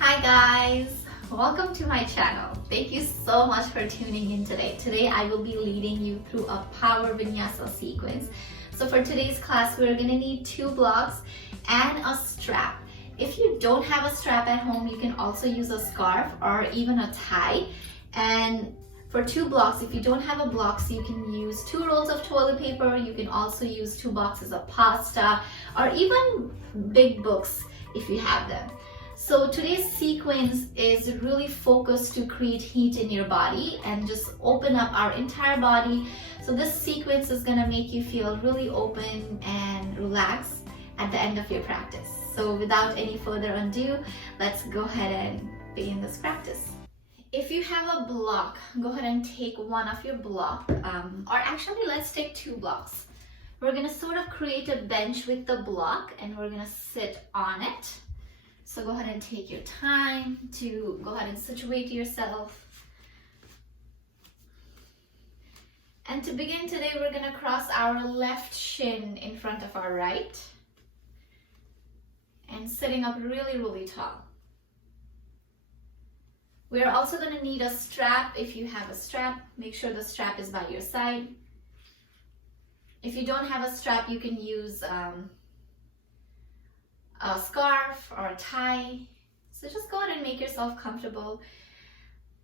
Hi guys, welcome to my channel. Thank you so much for tuning in today. Today I will be leading you through a power vinyasa sequence. So for today's class, we're going to need 2 blocks and a strap. If you don't have a strap at home, you can also use a scarf or even a tie. And for 2 blocks, if you don't have a block, so you can use 2 rolls of toilet paper. You can also use 2 boxes of pasta or even big books if you have them. So today's sequence is really focused to create heat in your body and just open up our entire body. So this sequence is going to make you feel really open and relaxed at the end of your practice. So without any further ado, let's go ahead and begin this practice. If you have a block, go ahead and take one of your block, or actually let's take 2 blocks. We're going to sort of create a bench with the block and we're going to sit on it. So go ahead and take your time to go ahead and situate yourself. And to begin today, we're going to cross our left shin in front of our right. And sitting up really, really tall. We're also going to need a strap. If you have a strap, make sure the strap is by your side. If you don't have a strap, you can use a scarf or a tie. So just go ahead and make yourself comfortable.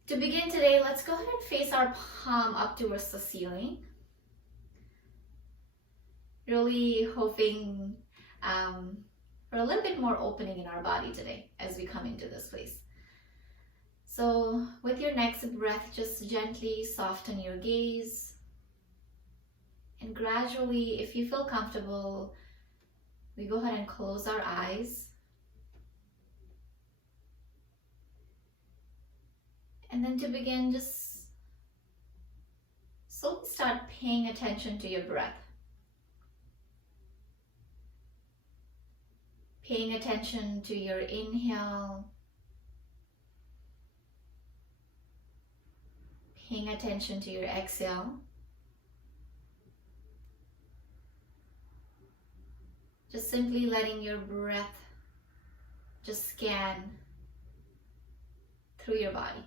To begin today, let's go ahead and face our palm up towards the ceiling. Really hoping for a little bit more opening in our body today as we come into this place. So with your next breath, just gently soften your gaze. And gradually, if you feel comfortable, we go ahead and close our eyes. And then to begin, just slowly start paying attention to your breath. Paying attention to your inhale. Paying attention to your exhale. Just simply letting your breath just scan through your body.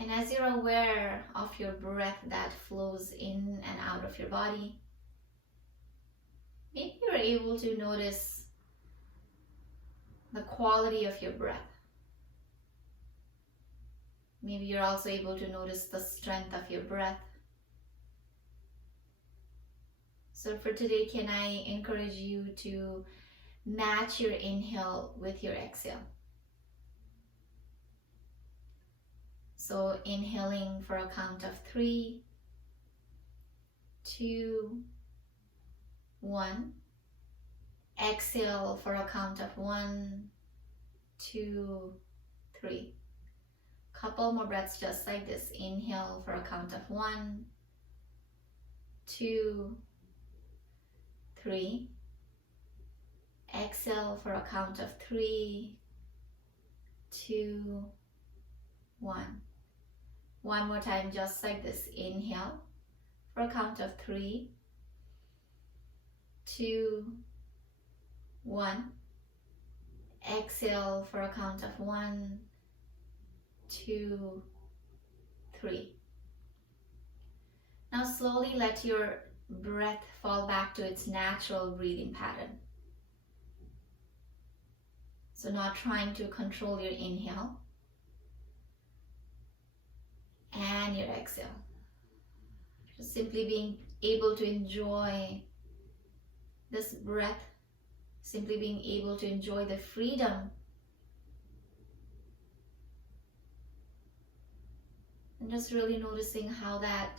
And as you're aware of your breath that flows in and out of your body, maybe you're able to notice the quality of your breath. Maybe you're also able to notice the strength of your breath. So for today, can I encourage you to match your inhale with your exhale? So inhaling for a count of 3, 2, 1. Exhale for a count of 1, 2, 3. Couple more breaths just like this. Inhale for a count of 1, 2, 3. Exhale for a count of 3, 2, 1. One more time, just like this. Inhale for a count of 3, 2, 1. Exhale for a count of 1, 2, 3. Now slowly let your breath fall back to its natural breathing pattern. So not trying to control your inhale and your exhale. Just simply being able to enjoy this breath, simply being able to enjoy the freedom and just really noticing how that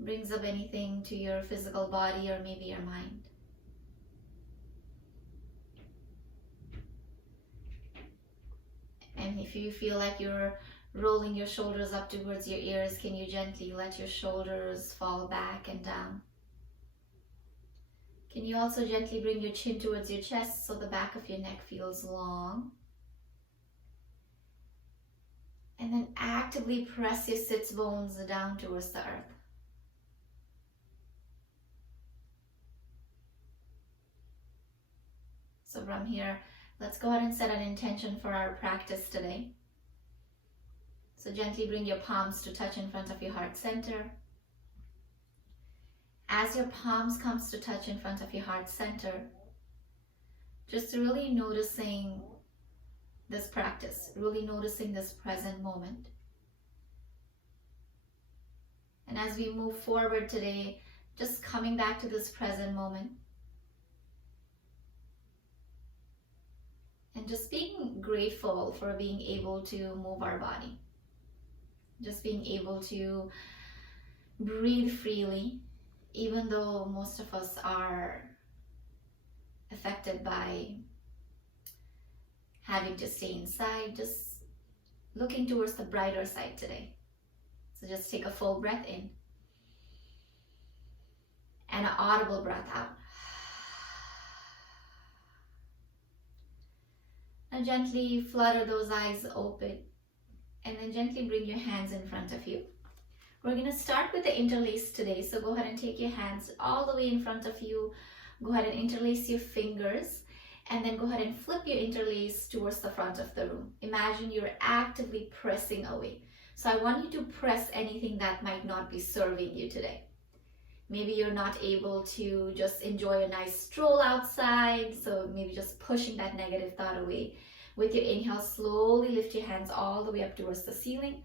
brings up anything to your physical body or maybe your mind. And if you feel like you're rolling your shoulders up towards your ears, can you gently let your shoulders fall back and down? Can you also gently bring your chin towards your chest so the back of your neck feels long? And then actively press your sits bones down towards the earth. So from here, let's go ahead and set an intention for our practice today. So gently bring your palms to touch in front of your heart center. As your palms comes to touch in front of your heart center, just really noticing this practice, really noticing this present moment. And as we move forward today, just coming back to this present moment. And just being grateful for being able to move our body. Just being able to breathe freely, even though most of us are affected by having to stay inside, just looking towards the brighter side today. So just take a full breath in and an audible breath out. Now gently flutter those eyes open and then gently bring your hands in front of you. We're going to start with the interlace today. So go ahead and take your hands all the way in front of you. Go ahead and interlace your fingers and then go ahead and flip your interlace towards the front of the room. Imagine you're actively pressing away. So I want you to press anything that might not be serving you today. Maybe you're not able to just enjoy a nice stroll outside, so maybe just pushing that negative thought away. With your inhale, slowly lift your hands all the way up towards the ceiling,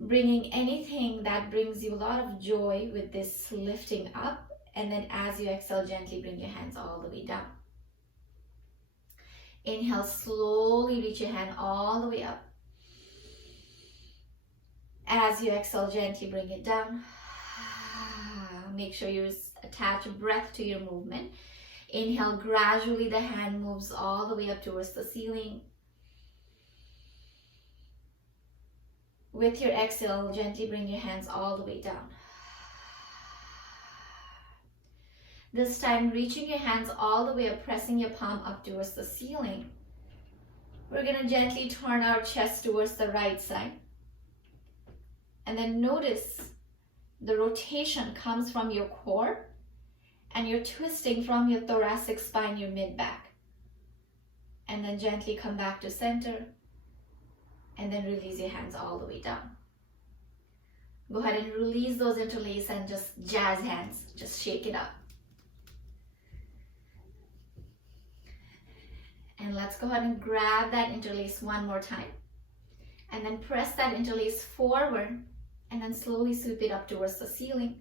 bringing anything that brings you a lot of joy with this lifting up, and then as you exhale, gently bring your hands all the way down. Inhale, slowly reach your hand all the way up. As you exhale, gently bring it down. Make sure you attach breath to your movement. Inhale, gradually the hand moves all the way up towards the ceiling. With your exhale, gently bring your hands all the way down. This time, reaching your hands all the way up, pressing your palm up towards the ceiling. We're going to gently turn our chest towards the right side. And then notice the rotation comes from your core and you're twisting from your thoracic spine, your mid-back. And then gently come back to center and then release your hands all the way down. Go ahead and release those interlace and just jazz hands, just shake it up. And let's go ahead and grab that interlace one more time. And then press that interlace forward and then slowly sweep it up towards the ceiling.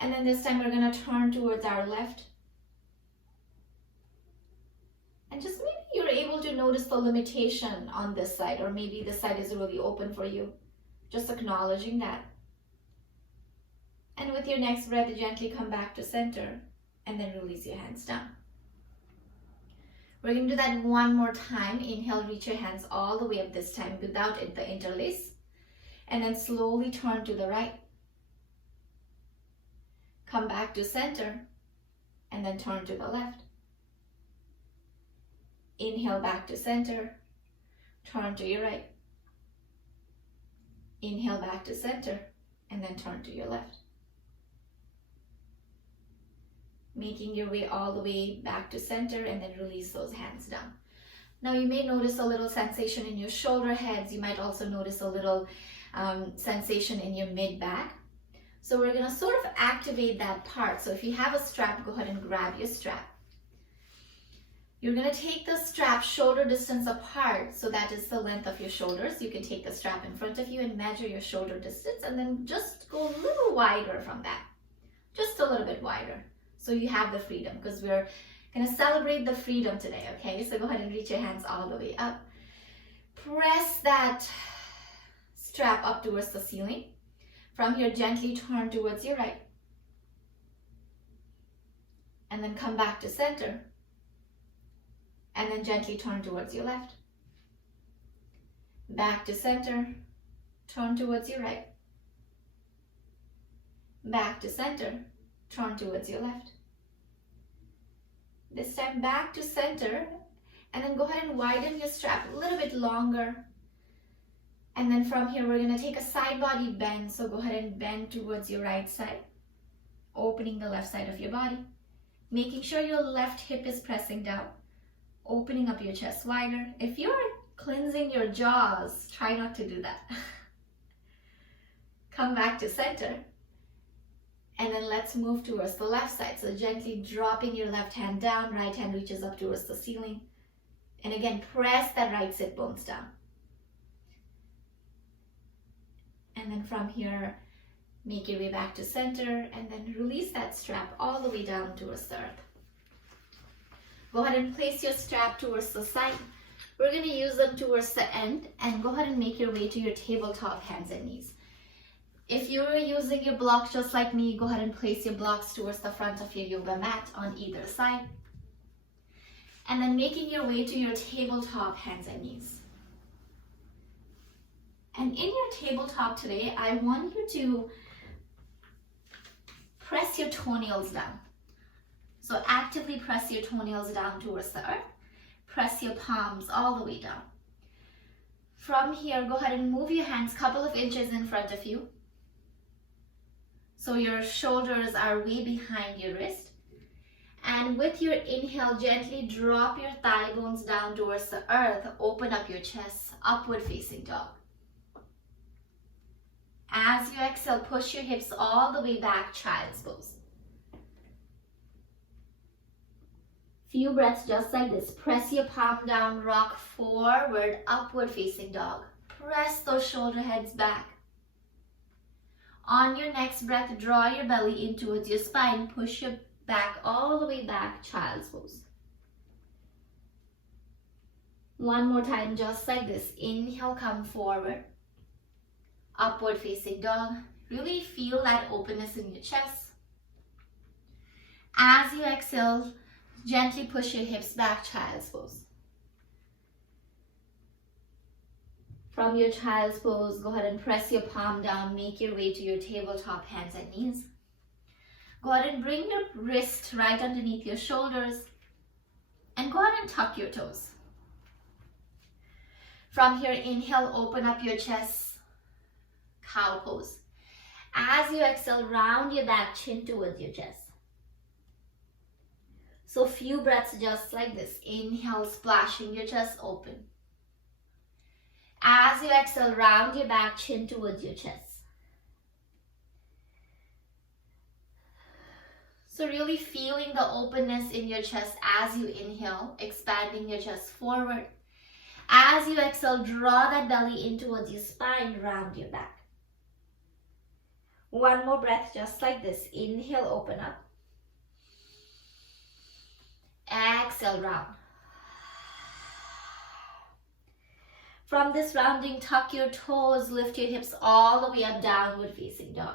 And then this time we're going to turn towards our left. And just maybe you're able to notice the limitation on this side, or maybe this side is really open for you. Just acknowledging that. And with your next breath, gently come back to center and then release your hands down. We're going to do that one more time. Inhale, reach your hands all the way up this time without the interlace. And then slowly turn to the right. Come back to center and then turn to the left. Inhale back to center, turn to your right. Inhale back to center and then turn to your left. Making your way all the way back to center and then release those hands down. Now you may notice a little sensation in your shoulder heads. You might also notice a little sensation in your mid-back. So we're going to sort of activate that part. So if you have a strap, go ahead and grab your strap. You're going to take the strap shoulder distance apart, so that is the length of your shoulders. You can take the strap in front of you and measure your shoulder distance and then just go a little wider from that. Just a little bit wider. So you have the freedom, because we're going to celebrate the freedom today, okay? So go ahead and reach your hands all the way up. Press that strap up towards the ceiling. From here, gently turn towards your right. And then come back to center. And then gently turn towards your left. Back to center. Turn towards your right. Back to center. Turn towards your left. This time back to center. And then go ahead and widen your strap a little bit longer. And then from here, we're going to take a side body bend. So go ahead and bend towards your right side, opening the left side of your body. making sure your left hip is pressing down, opening up your chest wider. If you're cleansing your jaws, try not to do that. Come back to center. And then let's move towards the left side. So gently dropping your left hand down, right hand reaches up towards the ceiling. And again, press that right sit bones down. And then from here, make your way back to center and then release that strap all the way down towards the earth. Go ahead and place your strap towards the side. We're going to use them towards the end, and go ahead and make your way to your tabletop hands and knees. If you're using your blocks just like me, go ahead and place your blocks towards the front of your yoga mat on either side. And then making your way to your tabletop hands and knees. And in your tabletop today, I want you to press your toenails down. So actively press your toenails down towards the earth. Press your palms all the way down. From here, go ahead and move your hands a couple of inches in front of you. So your shoulders are way behind your wrist. And with your inhale, gently drop your thigh bones down towards the earth. Open up your chest, upward facing dog. As you exhale, push your hips all the way back, child's pose. Few breaths just like this. Press your palm down, rock forward, upward facing dog. Press those shoulder heads back. On your next breath, draw your belly in towards your spine. Push your back all the way back, child's pose. One more time, just like this. Inhale, come forward. Upward facing dog. Really feel that openness in your chest. As you exhale, gently push your hips back, child's pose. From your child's pose, go ahead and press your palm down, make your way to your tabletop hands and knees. Go ahead and bring your wrist right underneath your shoulders and go ahead and tuck your toes. From here, inhale, open up your chest, cow pose. As you exhale, round your back, chin towards your chest. So few breaths just like this. Inhale, splashing your chest open. As you exhale, round your back, chin towards your chest. So really feeling the openness in your chest as you inhale, expanding your chest forward. As you exhale, draw that belly in towards your spine, round your back. One more breath just like this. Inhale, open up. Exhale, round. From this rounding, tuck your toes, lift your hips all the way up, downward facing dog.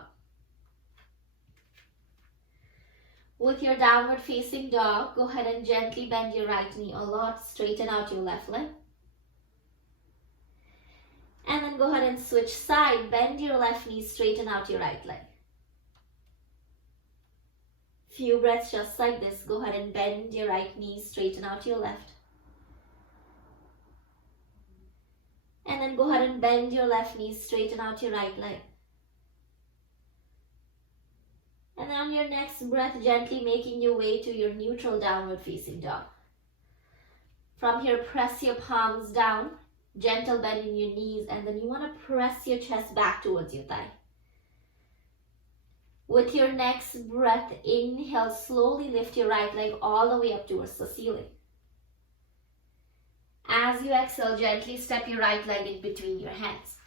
With your downward facing dog, go ahead and gently bend your right knee a lot, straighten out your left leg. And then go ahead and switch side, bend your left knee, straighten out your right leg. Few breaths just like this. Go ahead and bend your right knee, straighten out your left. And then go ahead and bend your left knee, straighten out your right leg. And then on your next breath, gently making your way to your neutral downward facing dog. From here, press your palms down, gentle bend in your knees, and then you want to press your chest back towards your thigh. With your next breath, inhale, slowly lift your right leg all the way up towards the ceiling. As you exhale, gently step your right leg in between your hands.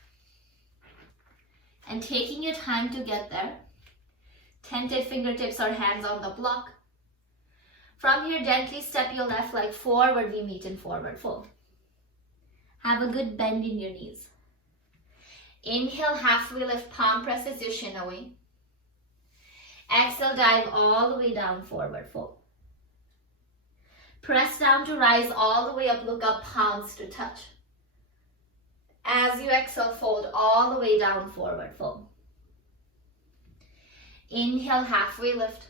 And taking your time to get there, tented fingertips or hands on the block. From here, gently step your left leg forward, we meet in forward fold. Have a good bend in your knees. Inhale, halfway lift, palm presses your shin away. Exhale, dive all the way down, forward fold. Press down to rise all the way up, look up, palms to touch. As you exhale, fold all the way down, forward fold. Inhale, halfway lift.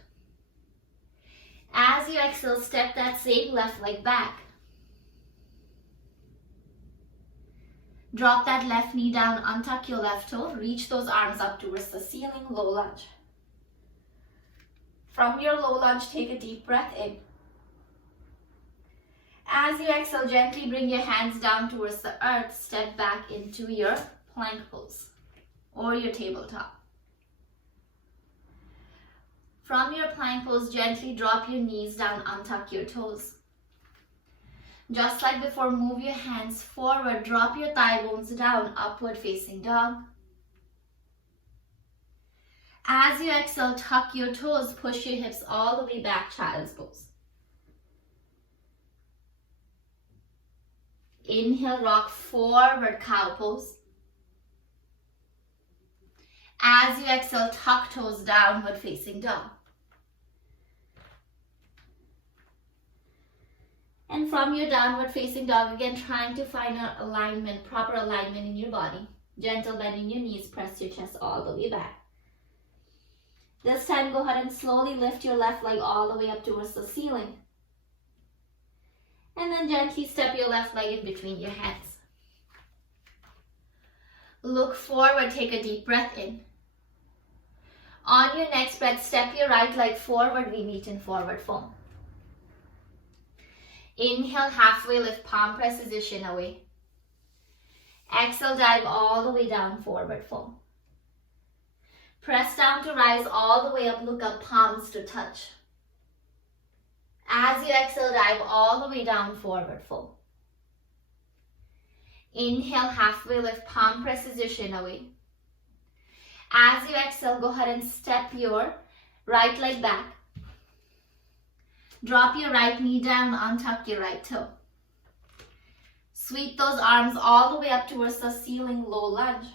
As you exhale, step that same left leg back. Drop that left knee down, untuck your left toe, reach those arms up towards the ceiling, low lunge. From your low lunge, take a deep breath in. As you exhale, gently bring your hands down towards the earth. Step back into your plank pose or your tabletop. From your plank pose, gently drop your knees down, untuck your toes. Just like before, move your hands forward, drop your thigh bones down, upward facing dog. As you exhale, tuck your toes, push your hips all the way back, child's pose. Inhale, rock forward, cow pose. As you exhale, tuck toes, downward facing dog. And from your downward facing dog, again, trying to find an alignment, proper alignment in your body. Gentle bend in your knees, press your chest all the way back. This time, go ahead and slowly lift your left leg all the way up towards the ceiling. And then gently step your left leg in between your hands. Look forward, take a deep breath in. On your next breath, step your right leg forward, we meet in forward fold. Inhale, halfway lift, palm press position away. Exhale, dive all the way down, forward fold. Press down to rise all the way up, look up, palms to touch. As you exhale, dive all the way down, forward fold. Inhale, halfway lift, palm press position away. As you exhale, go ahead and step your right leg back. Drop your right knee down, untuck your right toe. Sweep those arms all the way up towards the ceiling, low lunge.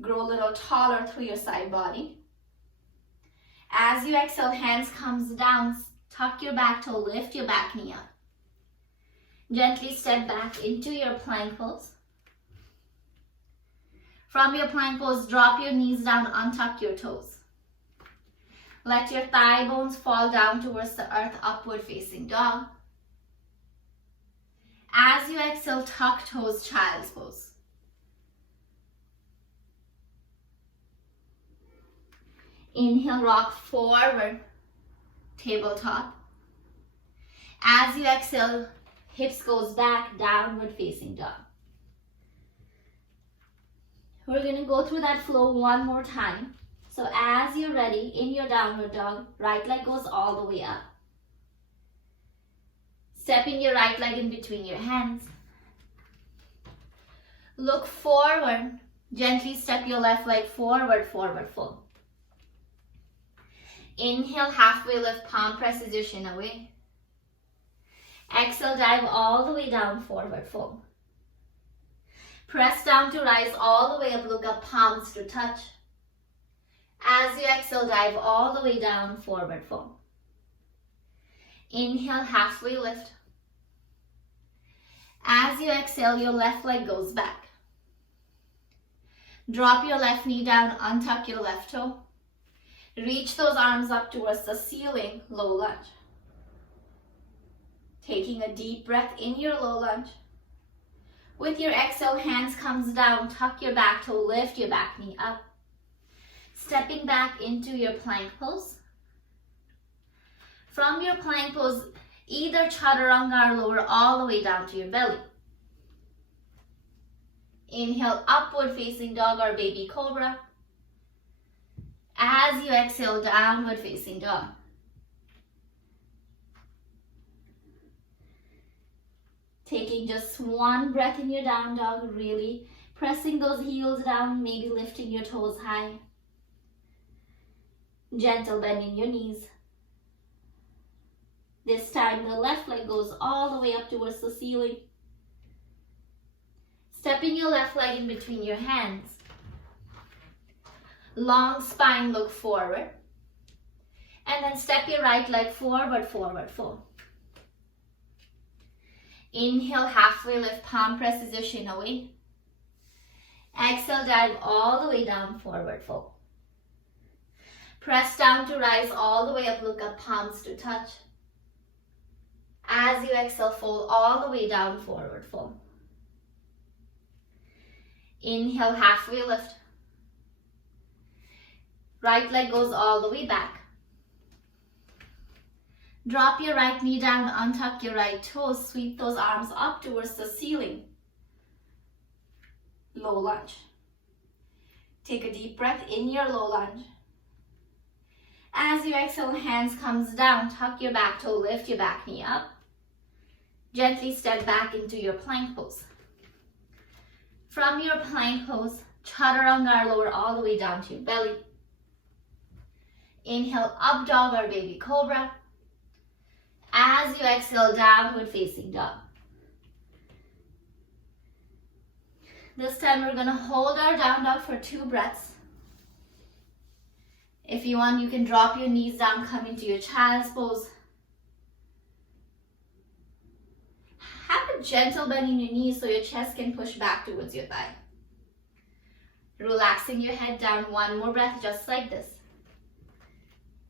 Grow a little taller through your side body. As you exhale, hands comes down, tuck your back toe, lift your back knee up. Gently step back into your plank pose. From your plank pose, drop your knees down, untuck your toes. Let your thigh bones fall down towards the earth, upward facing dog. As you exhale, tuck toes, child's pose. Inhale, rock forward, tabletop. As you exhale, hips goes back, downward facing dog. We're going to go through that flow one more time. So as you're ready, in your downward dog, right leg goes all the way up. Stepping your right leg in between your hands. Look forward. Gently step your left leg forward, forward fold. Inhale, halfway lift, palm press position away. Exhale, dive all the way down, forward fold. Press down to rise all the way up, look up, palms to touch. As you exhale, dive all the way down, forward fold. Inhale, halfway lift. As you exhale, your left leg goes back. Drop your left knee down, untuck your left toe. Reach those arms up towards the ceiling, low lunge. Taking a deep breath in your low lunge. With your exhale, hands comes down, tuck your back toe, lift your back knee up. Stepping back into your plank pose. From your plank pose, either chaturanga or lower all the way down to your belly. Inhale, upward facing dog or baby cobra. As you exhale, downward facing dog. Taking just one breath in your down dog, really pressing those heels down, maybe lifting your toes high. Gentle bend in your knees. This time the left leg goes all the way up towards the ceiling. Stepping your left leg in between your hands. Long spine, look forward. And then step your right leg forward, forward fold. Inhale, halfway lift, palm press position away. Exhale, dive all the way down, forward fold. Press down to rise all the way up, look up, palms to touch. As you exhale, fold all the way down, forward fold. Inhale, halfway lift. Right leg goes all the way back. Drop your right knee down, untuck your right toes, sweep those arms up towards the ceiling. Low lunge. Take a deep breath in your low lunge. As you exhale, hands comes down, tuck your back toe, lift your back knee up. Gently step back into your plank pose. From your plank pose, chaturanga, lower all the way down to your belly. Inhale, up dog or baby cobra. As you exhale, downward facing dog. This time we're going to hold our down dog for 2 breaths. If you want, you can drop your knees down, come into your child's pose. Have a gentle bend in your knees so your chest can push back towards your thigh. Relaxing your head down, 1 more breath just like this.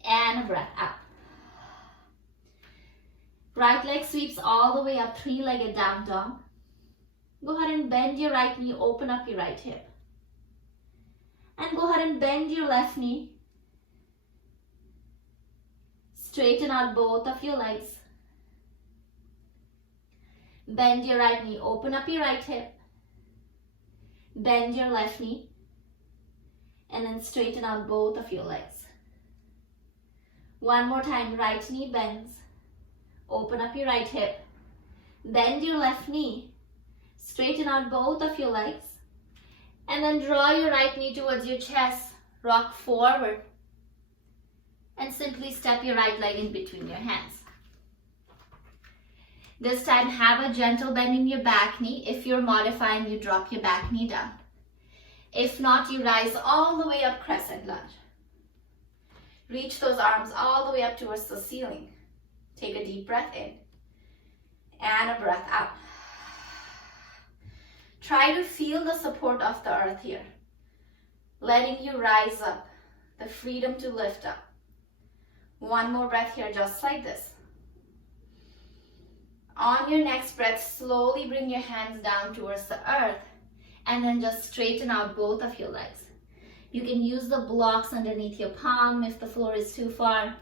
And a breath out. Right leg sweeps all the way up, 3-legged down dog. Go ahead and bend your right knee, open up your right hip. And go ahead and bend your left knee. Straighten out both of your legs. Bend your right knee, open up your right hip. Bend your left knee. And then straighten out both of your legs. 1 more time, right knee bends. Open up your right hip. Bend your left knee. Straighten out both of your legs. And then draw your right knee towards your chest. Rock forward. And simply step your right leg in between your hands. This time, have a gentle bend in your back knee. If you're modifying, you drop your back knee down. If not, you rise all the way up, crescent lunge. Reach those arms all the way up towards the ceiling. Take a deep breath in and a breath out. Try to feel the support of the earth here, letting you rise up, the freedom to lift up. 1 more breath here, just like this. On your next breath, slowly bring your hands down towards the earth and then just straighten out both of your legs. You can use the blocks underneath your palm if the floor is too far.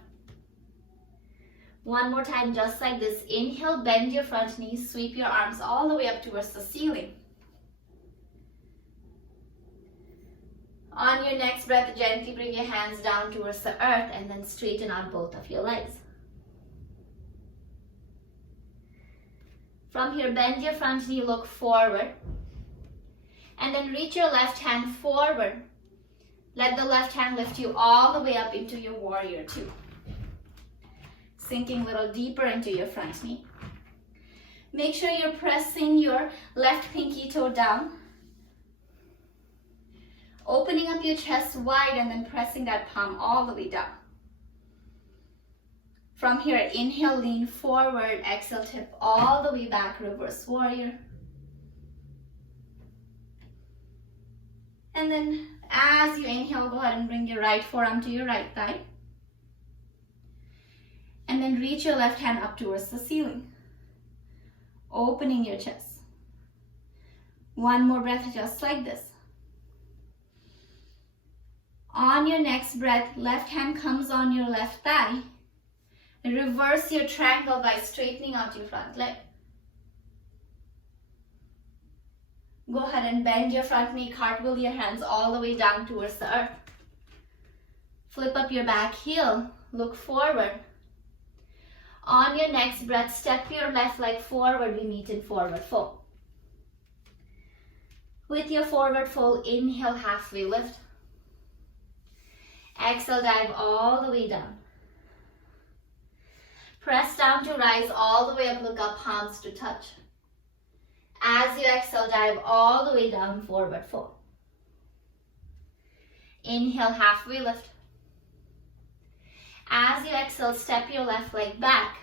1 more time, just like this. Inhale, bend your front knees, sweep your arms all the way up towards the ceiling. On your next breath, gently bring your hands down towards the earth and then straighten out both of your legs. From here, bend your front knee, look forward. And then reach your left hand forward. Let the left hand lift you all the way up into your warrior 2. Sinking a little deeper into your front knee. Make sure you're pressing your left pinky toe down. Opening up your chest wide and then pressing that palm all the way down. From here, inhale, lean forward, exhale, tip all the way back, reverse warrior. And then as you inhale, go ahead and bring your right forearm to your right thigh. And then reach your left hand up towards the ceiling. Opening your chest. 1 more breath just like this. On your next breath, left hand comes on your left thigh. Reverse your triangle by straightening out your front leg. Go ahead and bend your front knee, cartwheel your hands all the way down towards the earth. Flip up your back heel, look forward. On your next breath, step your left leg forward, we meet in forward fold. With your forward fold, inhale, halfway lift. Exhale, dive all the way down. Press down to rise all the way up, look up, palms to touch. As you exhale, dive all the way down, forward fold. Inhale, halfway lift. As you exhale, step your left leg back.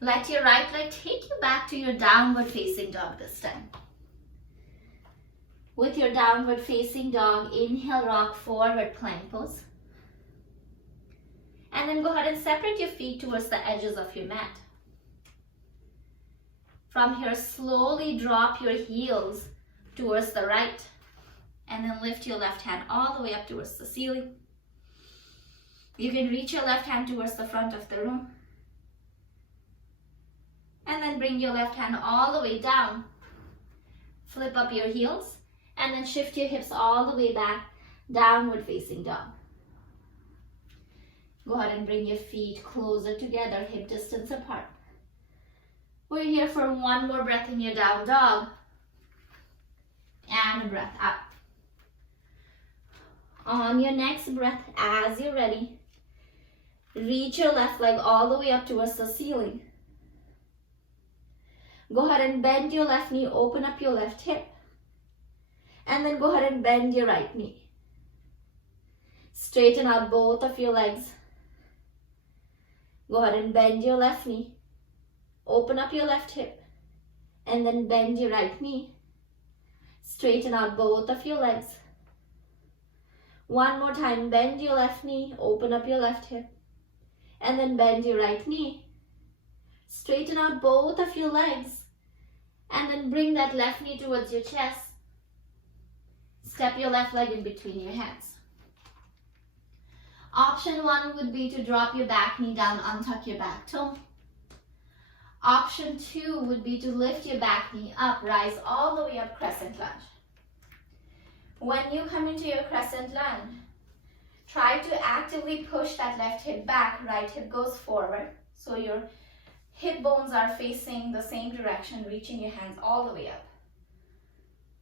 Let your right leg take you back to your downward facing dog this time. With your downward facing dog, inhale, rock forward, plank pose. And then go ahead and separate your feet towards the edges of your mat. From here, slowly drop your heels towards the right. And then lift your left hand all the way up towards the ceiling. You can reach your left hand towards the front of the room. And then bring your left hand all the way down. Flip up your heels and then shift your hips all the way back, downward facing dog. Go ahead and bring your feet closer together, hip distance apart. We're here for one more breath in your down dog. And a breath out. On your next breath, as you're ready, reach your left leg all the way up towards the ceiling. Go ahead and bend your left knee, open up your left hip. And then go ahead and bend your right knee. Straighten out both of your legs. Go ahead and bend your left knee. Open up your left hip. And then bend your right knee. Straighten out both of your legs. One more time, bend your left knee, open up your left hip. And then bend your right knee. Straighten out both of your legs. And then bring that left knee towards your chest. Step your left leg in between your hands. Option 1 would be to drop your back knee down, untuck your back toe. Option 2 would be to lift your back knee up, rise all the way up, crescent lunge. When you come into your crescent lunge, try to actively push that left hip back, right hip goes forward. So your hip bones are facing the same direction, reaching your hands all the way up.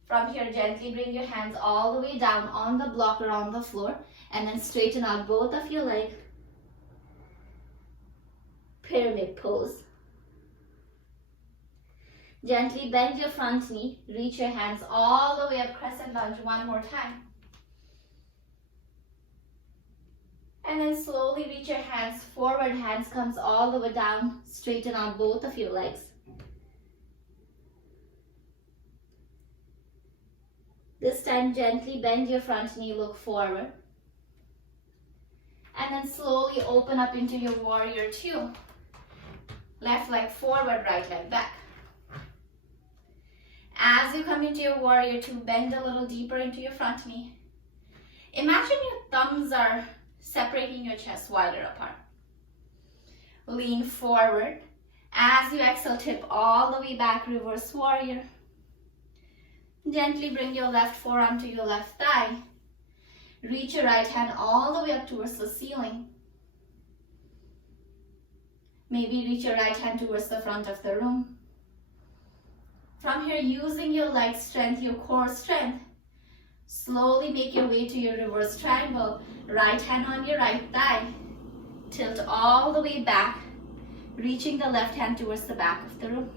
From here, gently bring your hands all the way down on the block or on the floor, and then straighten out both of your legs. Pyramid pose. Gently bend your front knee, reach your hands all the way up, crescent lunge one more time. And then slowly reach your hands forward, hands comes all the way down, straighten out both of your legs. This time gently bend your front knee, look forward. And then slowly open up into your warrior 2. Left leg forward, right leg back. As you come into your warrior 2, bend a little deeper into your front knee. Imagine your thumbs are separating your chest wider apart. Lean forward. As you exhale, tip all the way back, reverse warrior. Gently bring your left forearm to your left thigh. Reach your right hand all the way up towards the ceiling. Maybe reach your right hand towards the front of the room. From here, using your leg strength, your core strength, slowly make your way to your reverse triangle. Right hand on your right thigh. Tilt all the way back, reaching the left hand towards the back of the room.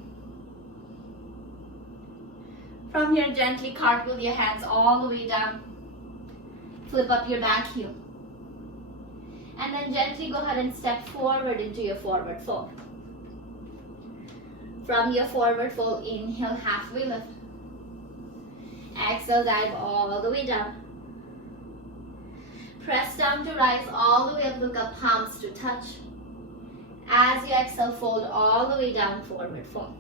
From here, gently cartwheel your hands all the way down. Flip up your back heel. And then gently go ahead and step forward into your forward fold. From your forward fold, inhale, halfway lift. Exhale, dive all the way down. Press down to rise all the way up, look up, palms to touch. As you exhale, fold all the way down, forward fold.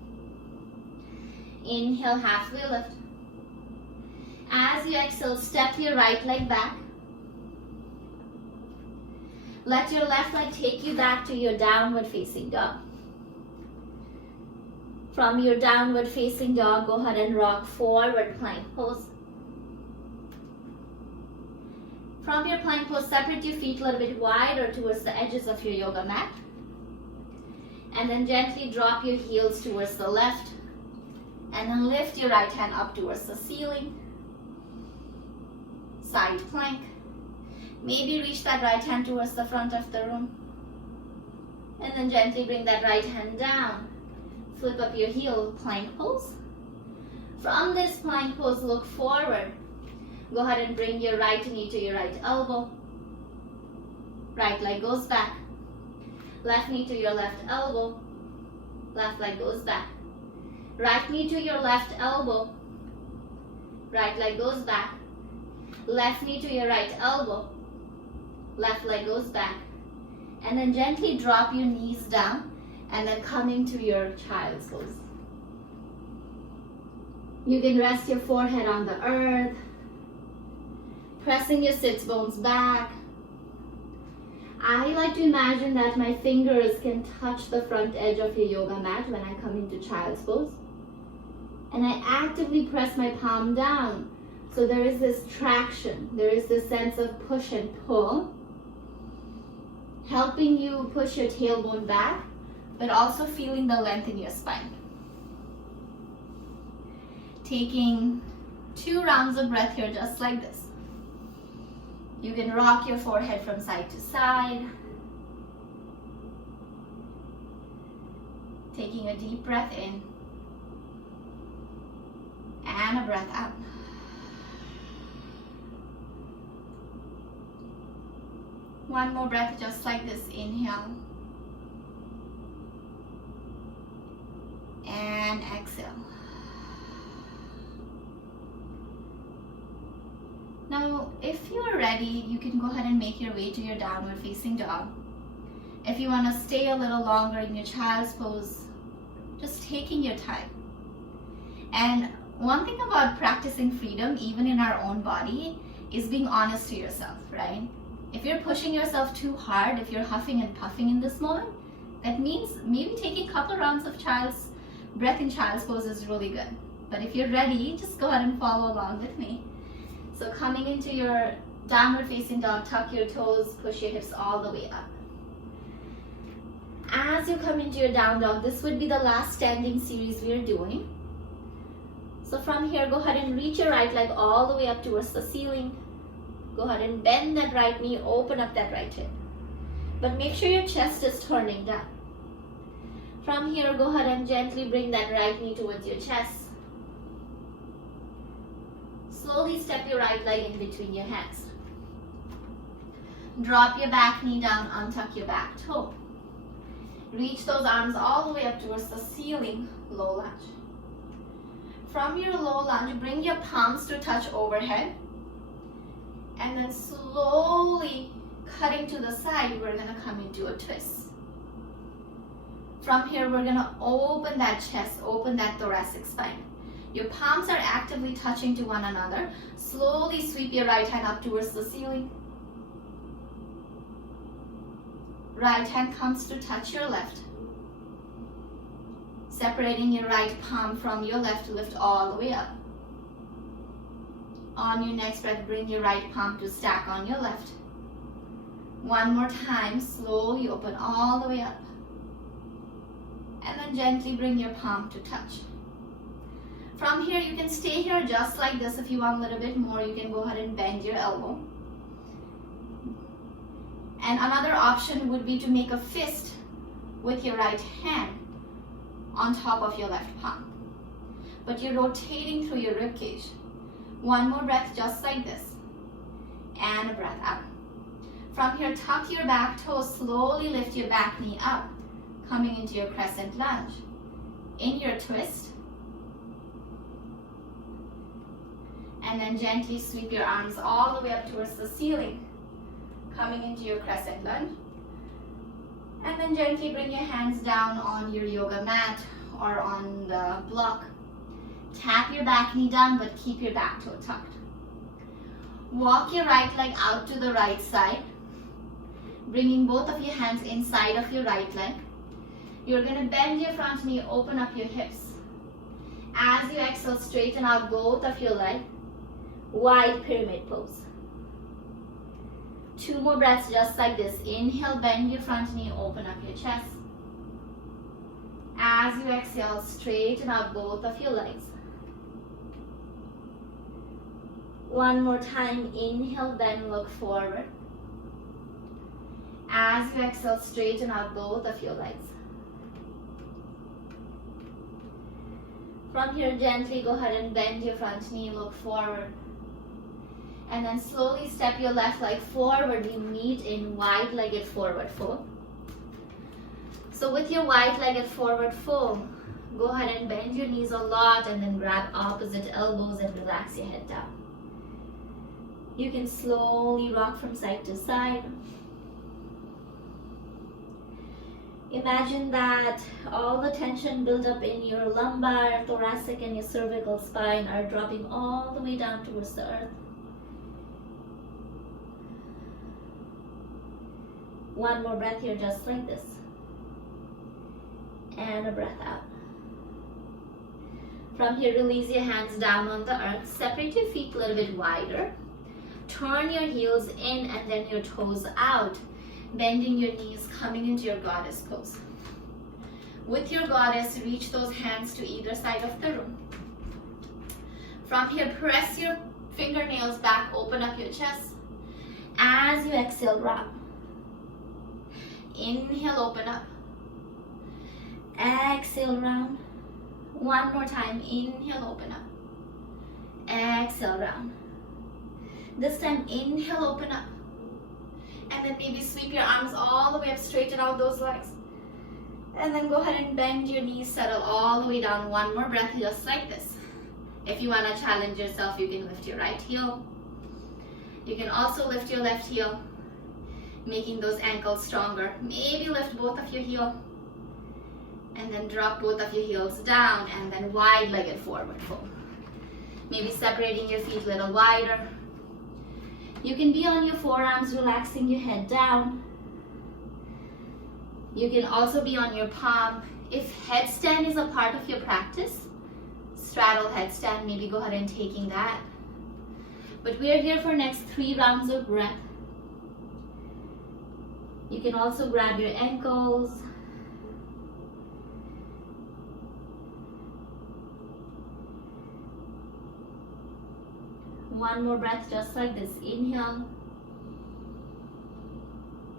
Inhale, halfway lift. As you exhale, step your right leg back. Let your left leg take you back to your downward facing dog. From your downward facing dog, go ahead and rock forward plank pose. From your plank pose, separate your feet a little bit wider towards the edges of your yoga mat. And then gently drop your heels towards the left. And then lift your right hand up towards the ceiling. Side plank. Maybe reach that right hand towards the front of the room. And then gently bring that right hand down. Flip up your heel, plank pose. From this plank pose, look forward. Go ahead and bring your right knee to your right elbow. Right leg goes back. Left knee to your left elbow. Left leg goes back. Right knee to your left elbow. Right leg goes back. Left knee to your right elbow. Left leg goes back. And then gently drop your knees down and then come into your child's pose. You can rest your forehead on the earth, pressing your sits bones back. I like to imagine that my fingers can touch the front edge of your yoga mat when I come into child's pose. And I actively press my palm down. So there is this traction, there is this sense of push and pull, helping you push your tailbone back, but also feeling the length in your spine. Taking 2 rounds of breath here, just like this. You can rock your forehead from side to side. Taking a deep breath in and a breath out. One more breath just like this. Inhale and exhale. Now, if you are ready, you can go ahead and make your way to your downward facing dog. If you want to stay a little longer in your child's pose, just taking your time. And one thing about practicing freedom, even in our own body, is being honest to yourself, right? If you're pushing yourself too hard, if you're huffing and puffing in this moment, that means maybe taking a couple rounds of breath in child's pose is really good. But if you're ready, just go ahead and follow along with me. So coming into your downward facing dog, tuck your toes, push your hips all the way up. As you come into your down dog, this would be the last standing series we are doing. So from here, go ahead and reach your right leg all the way up towards the ceiling. Go ahead and bend that right knee, open up that right hip. But make sure your chest is turning down. From here, go ahead and gently bring that right knee towards your chest. Slowly step your right leg in between your hands. Drop your back knee down, untuck your back toe. Reach those arms all the way up towards the ceiling, low lunge. From your low lunge, bring your palms to touch overhead. And then slowly cutting to the side, we're gonna come into a twist. From here, we're gonna open that chest, open that thoracic spine. Your palms are actively touching to one another. Slowly sweep your right hand up towards the ceiling. Right hand comes to touch your left. Separating your right palm from your left, lift all the way up. On your next breath, bring your right palm to stack on your left. One more time, slowly open all the way up. And then gently bring your palm to touch. From here, you can stay here just like this. If you want a little bit more, you can go ahead and bend your elbow. And another option would be to make a fist with your right hand on top of your left palm. But you're rotating through your rib cage. One more breath just like this. And a breath out. From here, tuck your back toe, slowly lift your back knee up, coming into your crescent lunge. In your twist. And then gently sweep your arms all the way up towards the ceiling, coming into your crescent lunge. And then gently bring your hands down on your yoga mat or on the block. Tap your back knee down, but keep your back toe tucked. Walk your right leg out to the right side, bringing both of your hands inside of your right leg. You're going to bend your front knee, open up your hips. As you exhale, straighten out both of your legs. Wide pyramid pose. 2 more breaths just like this. Inhale, bend your front knee, open up your chest. As you exhale, straighten out both of your legs. One more time, inhale, bend, look forward. As you exhale, straighten out both of your legs. From here, gently go ahead and bend your front knee, look forward. And then slowly step your left leg forward. You meet in wide-legged forward fold. So with your wide-legged forward fold, go ahead and bend your knees a lot and then grab opposite elbows and relax your head down. You can slowly rock from side to side. Imagine that all the tension built up in your lumbar, thoracic, and your cervical spine are dropping all the way down towards the earth. One more breath here, just like this. And a breath out. From here, release your hands down on the earth. Separate your feet a little bit wider. Turn your heels in and then your toes out. Bending your knees, coming into your goddess pose. With your goddess, reach those hands to either side of the room. From here, press your fingernails back, open up your chest. As you exhale, round. Inhale, open up. Exhale, round. One more time, inhale, open up. Exhale, round. This time, inhale, open up. And then maybe sweep your arms all the way up, straighten out those legs. And then go ahead and bend your knees, settle all the way down. One more breath, just like this. If you want to challenge yourself, you can lift your right heel. You can also lift your left heel, making those ankles stronger. Maybe lift both of your heels. And then drop both of your heels down and then wide-legged forward fold. Maybe separating your feet a little wider. You can be on your forearms, relaxing your head down. You can also be on your palm. If headstand is a part of your practice, straddle headstand, maybe go ahead and taking that. But we are here for next 3 rounds of breath. You can also grab your ankles. One more breath, just like this. Inhale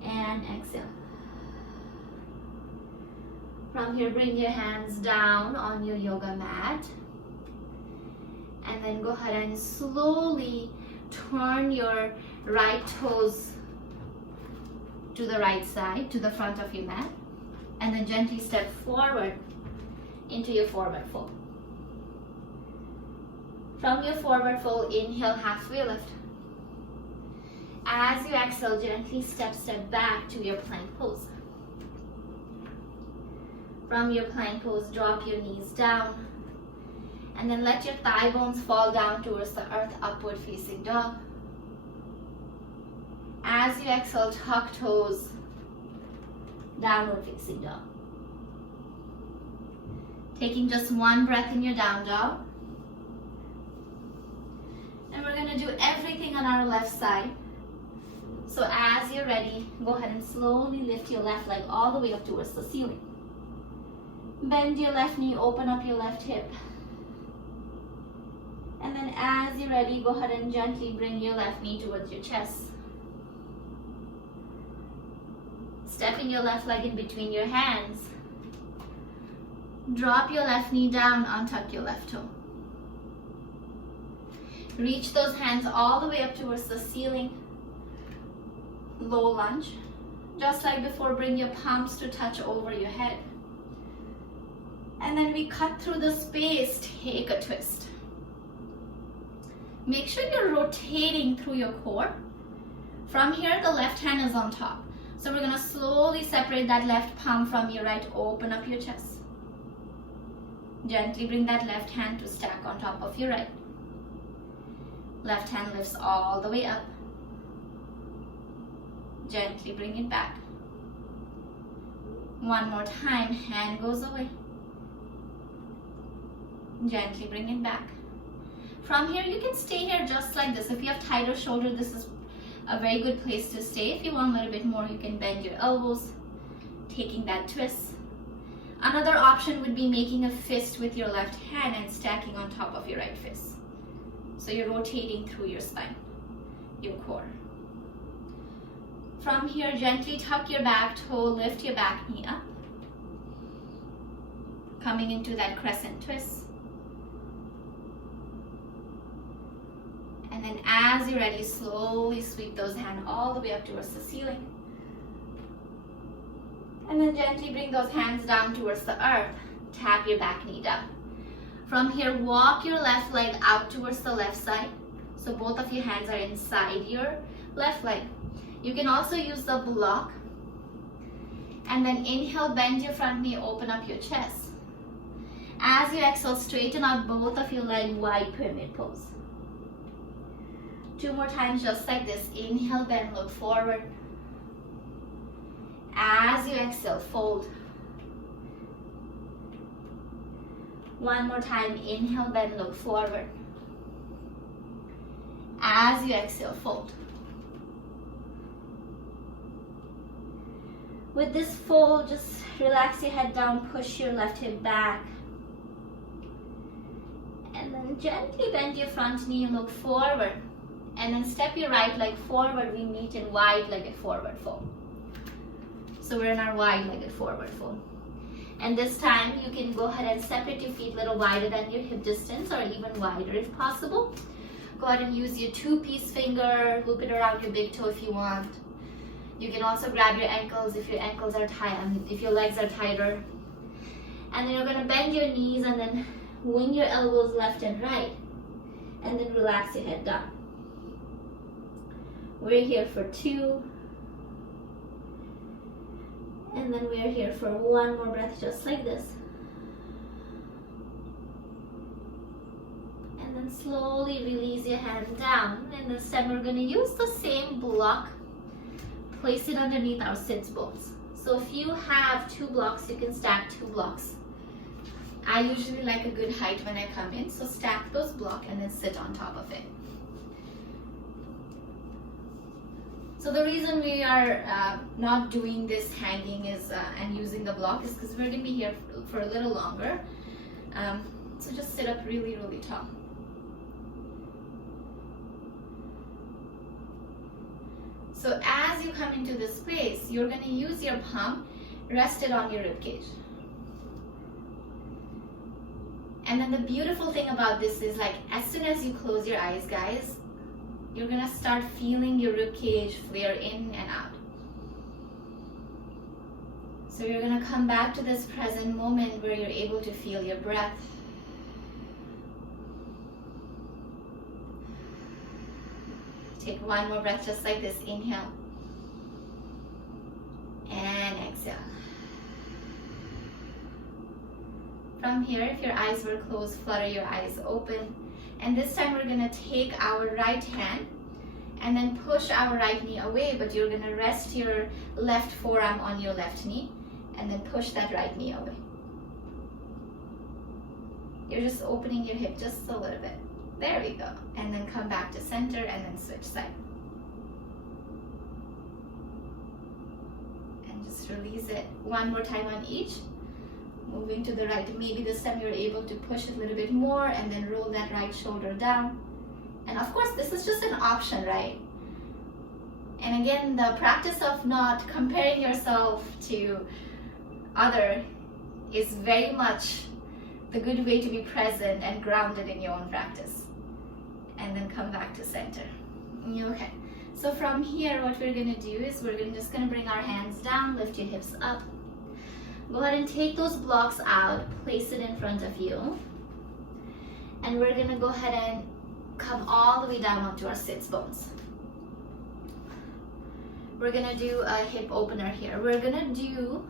and exhale. From here, bring your hands down on your yoga mat. And then go ahead and slowly turn your right toes to the right side, to the front of your mat. And then gently step forward into your forward fold. From your forward fold, inhale, halfway lift. As you exhale, gently step back to your plank pose. From your plank pose, drop your knees down. And then let your thigh bones fall down towards the earth, upward facing dog. As you exhale, tuck toes, downward facing dog. Taking just one breath in your down dog. And we're going to do everything on our left side. So as you're ready, go ahead and slowly lift your left leg all the way up towards the ceiling. Bend your left knee, open up your left hip. And then as you're ready, go ahead and gently bring your left knee towards your chest. Stepping your left leg in between your hands. Drop your left knee down, untuck your left toe. Reach those hands all the way up towards the ceiling. Low lunge. Just like before, bring your palms to touch over your head. And then we cut through the space, take a twist. Make sure you're rotating through your core. From here, the left hand is on top. So we're going to slowly separate that left palm from your right, open up your chest. Gently bring that left hand to stack on top of your right. Left hand lifts all the way up. Gently bring it back. One more time, hand goes away. Gently bring it back. From here, you can stay here just like this. If you have tighter shoulder, this is a very good place to stay. If you want a little bit more, you can bend your elbows, taking that twist. Another option would be making a fist with your left hand and stacking on top of your right fist. So you're rotating through your spine, your core. From here, gently tuck your back toe, lift your back knee up. Coming into that crescent twist. And then as you're ready, slowly sweep those hands all the way up towards the ceiling. And then gently bring those hands down towards the earth. Tap your back knee down. From here, walk your left leg out towards the left side. So both of your hands are inside your left leg. You can also use the block. And then inhale, bend your front knee, open up your chest. As you exhale, straighten out both of your legs, wide pyramid pose. 2 more times, just like this. Inhale, bend, look forward. Exhale, As you exhale, fold. One more time, inhale, bend, look forward. As you exhale, fold. With this fold, just relax your head down, push your left hip back. And then gently bend your front knee and look forward. And then step your right leg forward. We meet in wide-legged forward fold. So we're in our wide-legged forward fold. And this time you can go ahead and separate your feet a little wider than your hip distance, or even wider if possible. Go ahead and use your two-piece finger, loop it around your big toe if you want. You can also grab your ankles if your ankles are tight, if your legs are tighter. And then you're going to bend your knees and then wing your elbows left and right. And then relax your head down. We're here for 2. And then we're here for 1 more breath, just like this. And then slowly release your hands down. And this time we're going to use the same block. Place it underneath our sits bones. So if you have 2 blocks, you can stack 2 blocks. I usually like a good height when I come in, so stack those blocks and then sit on top of it. So the reason we are not doing this hanging is and using the block is because we're going to be here for a little longer. So just sit up really, really tall. So as you come into this space, you're going to use your palm rested on your ribcage. And then the beautiful thing about this is, like, as soon as you close your eyes, guys, you're going to start feeling your ribcage flare in and out. So you're going to come back to this present moment where you're able to feel your breath. Take 1 more breath just like this. Inhale. And exhale. From here, if your eyes were closed, flutter your eyes open. And this time we're going to take our right hand and then push our right knee away, but you're going to rest your left forearm on your left knee and then push that right knee away. You're just opening your hip just a little bit. There we go. And then come back to center and then switch side. And just release it 1 more time on each. Moving to the right. Maybe this time you're able to push it a little bit more and then roll that right shoulder down. And of course, this is just an option, right? And again, the practice of not comparing yourself to other is very much the good way to be present and grounded in your own practice. And then come back to center. Okay. So from here, what we're going to do is we're just going to bring our hands down, lift your hips up. Go ahead and take those blocks out, place it in front of you. And we're going to go ahead and come all the way down onto our sits bones. We're going to do a hip opener here. We're going to do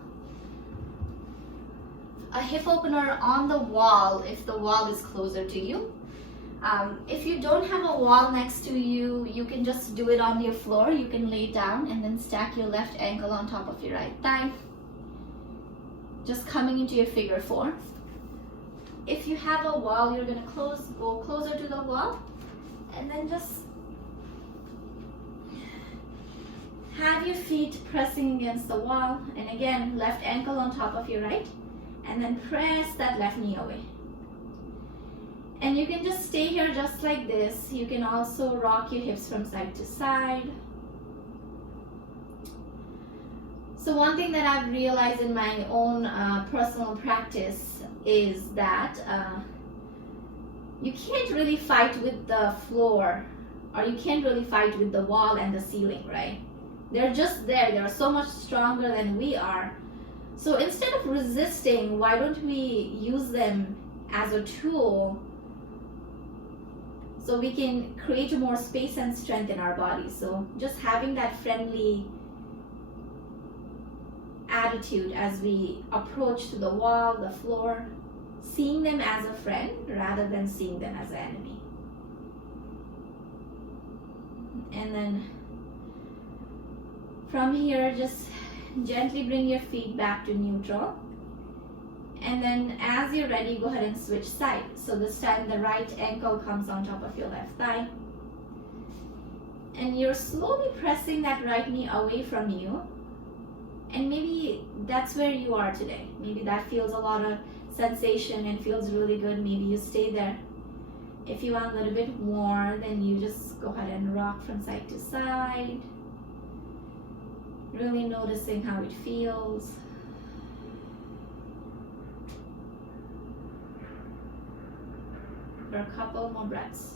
a hip opener on the wall if the wall is closer to you. If you don't have a wall next to you, you can just do it on your floor. You can lay down and then stack your left ankle on top of your right thigh. Just coming into your figure 4. If you have a wall, you're going to go closer to the wall and then just have your feet pressing against the wall. And again, left ankle on top of your right, and then press that left knee away. And you can just stay here just like this. You can also rock your hips from side to side. So one thing that I've realized in my own personal practice is that you can't really fight with the floor, or you can't really fight with the wall and the ceiling, right? They're just there. They're so much stronger than we are. So instead of resisting, why don't we use them as a tool so we can create more space and strength in our bodies? So just having that friendly attitude as we approach to the wall, the floor, seeing them as a friend rather than seeing them as an enemy. And then from here, just gently bring your feet back to neutral. And then as you're ready, go ahead and switch sides. So this time the right ankle comes on top of your left thigh. And you're slowly pressing that right knee away from you. And maybe that's where you are today. Maybe that feels a lot of sensation and feels really good. Maybe you stay there. If you want a little bit more, then you just go ahead and rock from side to side. Really noticing how it feels. For a couple more breaths.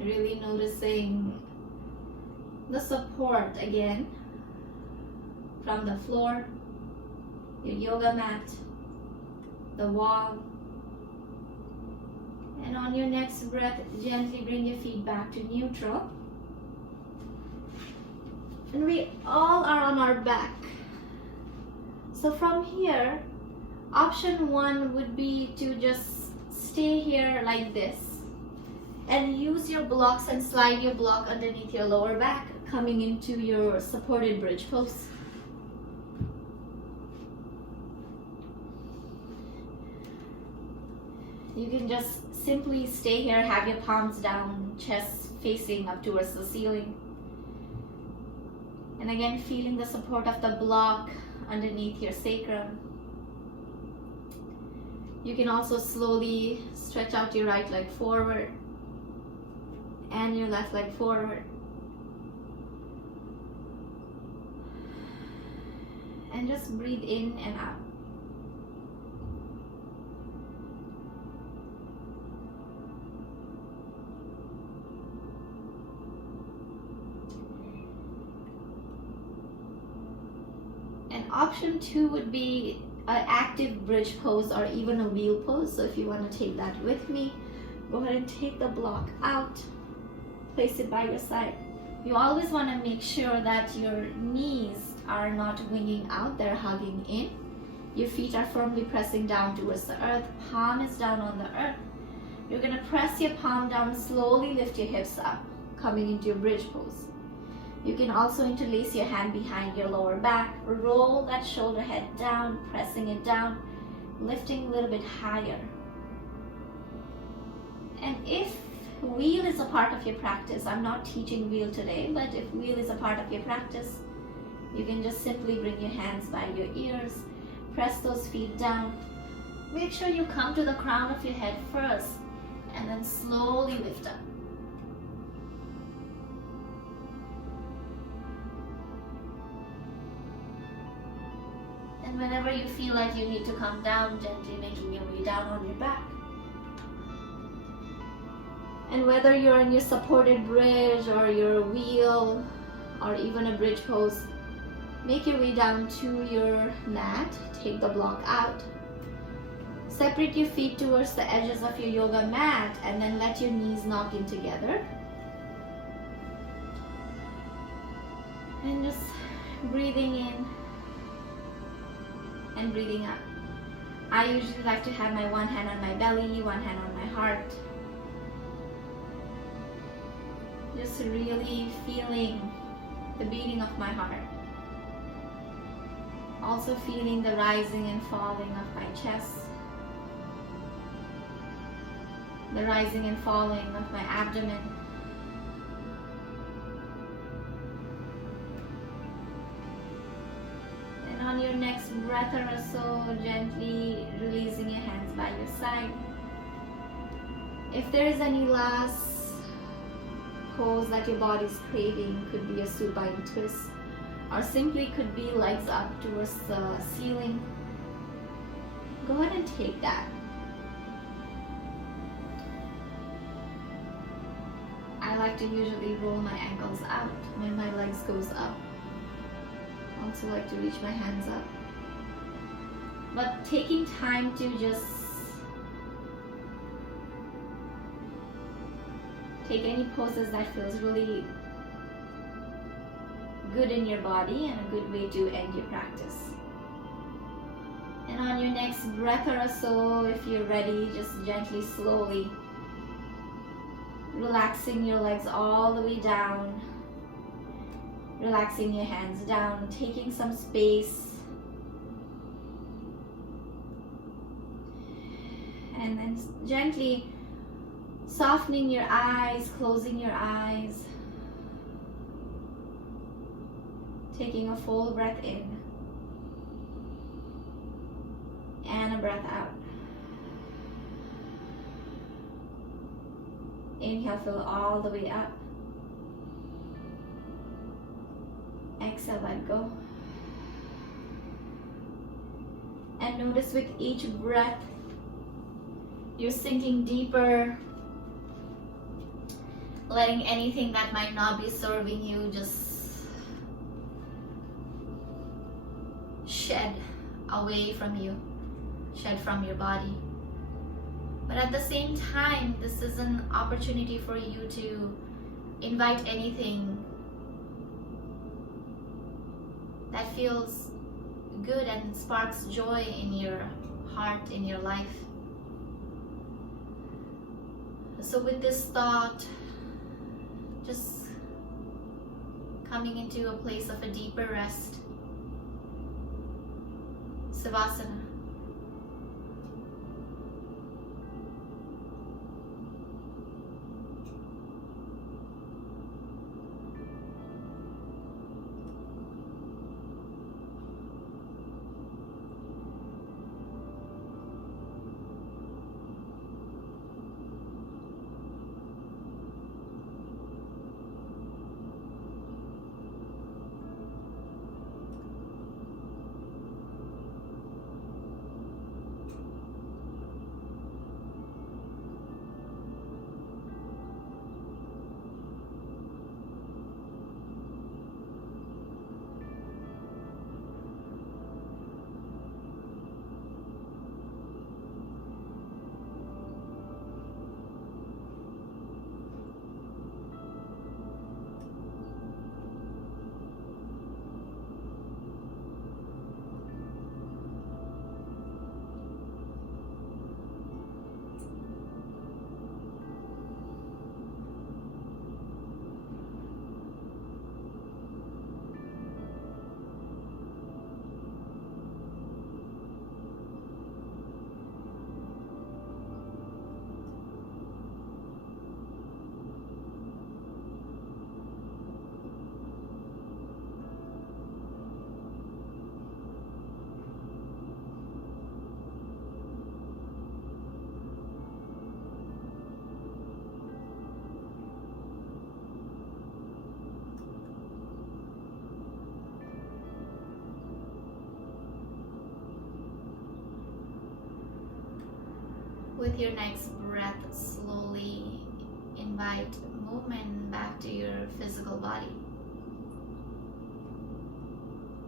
Really noticing the support again from the floor, your yoga mat, the wall. And on your next breath, gently bring your feet back to neutral. And we all are on our back. So from here, option one would be to just stay here like this. And use your blocks and slide your block underneath your lower back, coming into your supported bridge pose. You can just simply stay here, have your palms down, chest facing up towards the ceiling. And again, feeling the support of the block underneath your sacrum. You can also slowly stretch out your right leg forward and your left leg forward. And just breathe in and out. And option two would be an active bridge pose or even a wheel pose. So if you want to take that with me, go ahead and take the block out. Place it by your side. You always want to make sure that your knees are not winging out, they're hugging in. Your feet are firmly pressing down towards the earth. Palm is down on the earth. You're going to press your palm down, slowly lift your hips up, coming into your bridge pose. You can also interlace your hand behind your lower back. Roll that shoulder head down, pressing it down, lifting a little bit higher. And if wheel is a part of your practice, I'm not teaching wheel today, but if wheel is a part of your practice, you can just simply bring your hands by your ears, press those feet down. Make sure you come to the crown of your head first, and then slowly lift up. And whenever you feel like you need to come down, gently making your way down on your back. And whether you're in your supported bridge or your wheel or even a bridge pose, make your way down to your mat, take the block out. Separate your feet towards the edges of your yoga mat and then let your knees knock in together. And just breathing in and breathing out. I usually like to have my one hand on my belly, one hand on my heart. Just really feeling the beating of my heart. Also feeling the rising and falling of my chest. The rising and falling of my abdomen. And on your next breath or so, gently releasing your hands by your side. If there is any last pose that your body is craving, could be a supine twist, or simply could be legs up towards the ceiling, go ahead and take that. I like to usually roll my ankles out when my legs goes up. I also like to reach my hands up. But taking time to just take any poses that feels really good in your body and a good way to end your practice. And on your next breath or so, if you're ready, just gently, slowly Relaxing your legs all the way down. Relaxing your hands down, taking some space. And then gently softening your eyes, closing your eyes. Taking a full breath in. And a breath out. Inhale, fill all the way up. Exhale, let go. And notice with each breath, you're sinking deeper, letting anything that might not be serving you just shed away from you, shed from your body. But at the same time, this is an opportunity for you to invite anything that feels good and sparks joy in your heart, in your life. So with this thought, just coming into a place of a deeper rest, Savasana. With your next breath, slowly invite movement back to your physical body.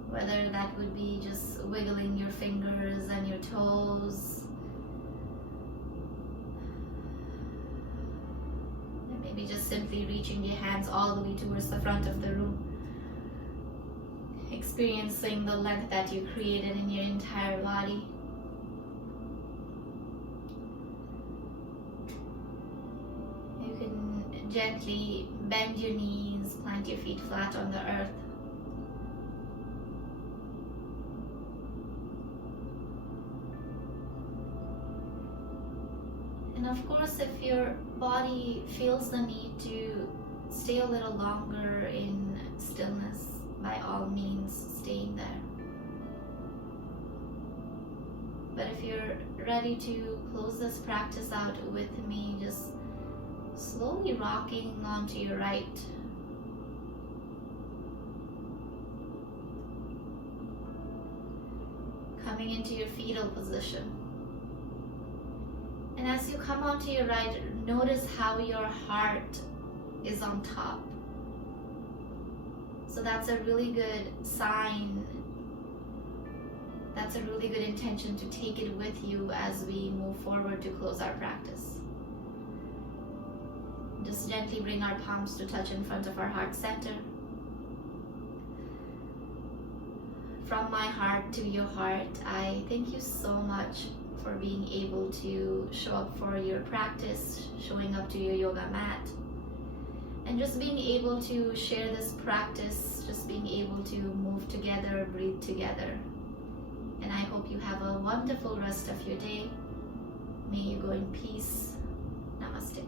Whether that would be just wiggling your fingers and your toes, and maybe just simply reaching your hands all the way towards the front of the room, experiencing the length that you created in your entire body. Gently bend your knees, plant your feet flat on the earth. And of course, if your body feels the need to stay a little longer in stillness, by all means, staying there. But if you're ready to close this practice out with me, just slowly rocking onto your right. Coming into your fetal position. And as you come onto your right, notice how your heart is on top. So that's a really good sign. That's a really good intention to take it with you as we move forward to close our practice. Just gently bring our palms to touch in front of our heart center. From my heart to your heart, I thank you so much for being able to show up for your practice, showing up to your yoga mat, and just being able to share this practice, just being able to move together, breathe together. And I hope you have a wonderful rest of your day. May you go in peace. Namaste.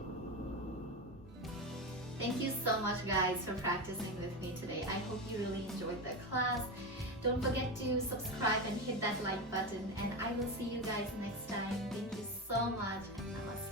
Thank you so much, guys, for practicing with me today. I hope you really enjoyed the class. Don't forget to subscribe and hit that like button, and I will see you guys next time. Thank you so much, and namaste.